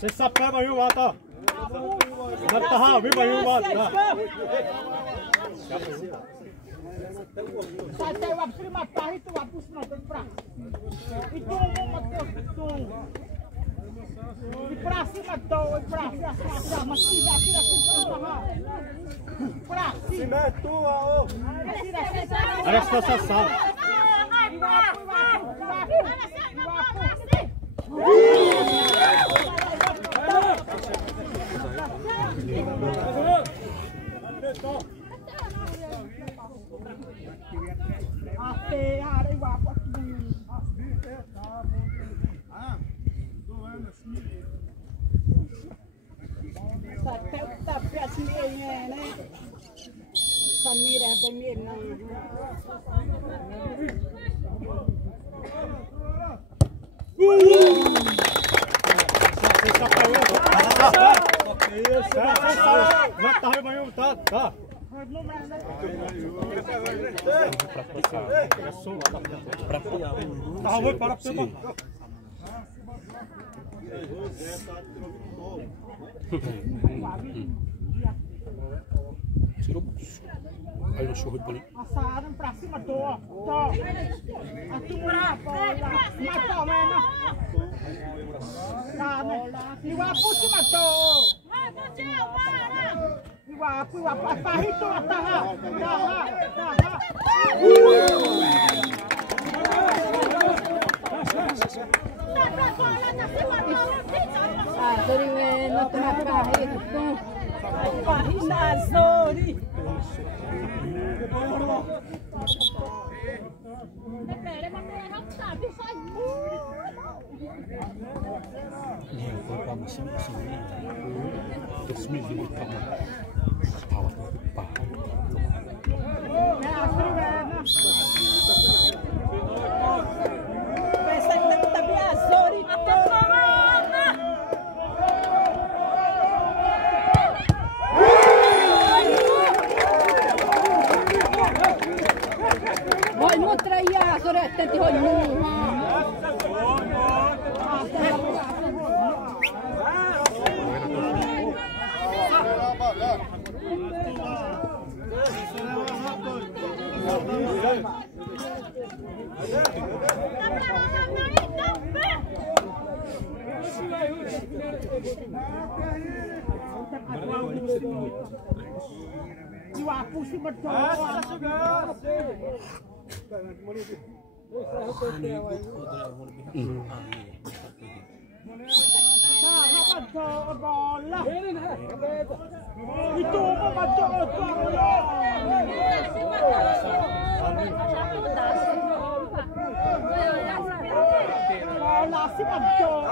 Se sappää vai hyvata. Nattaha vi vai hyvata. Saya wap terima pah itu wapus nonton pra. Itu motor itu. Prasi matou, prasi asma mesti dah prasi. Simetu ao. Aresta sasa. Até hari wapo. Tapi aslinya ni kamera dengan Nattaha vai hyvata. Tá. Tá, vou para você. Tirou. Aí no show de asaran pra cima do. Atura bola. Matou mena. E o apu se matou. Iwapu pahito ataha. Azori no toma pahito. Pahito Azori. Pera, mas ela sabe, faz Voi mu traia, soretta ti voi mu. Iwapu si betul. Bola. Itu membaca bola. Bola si betul.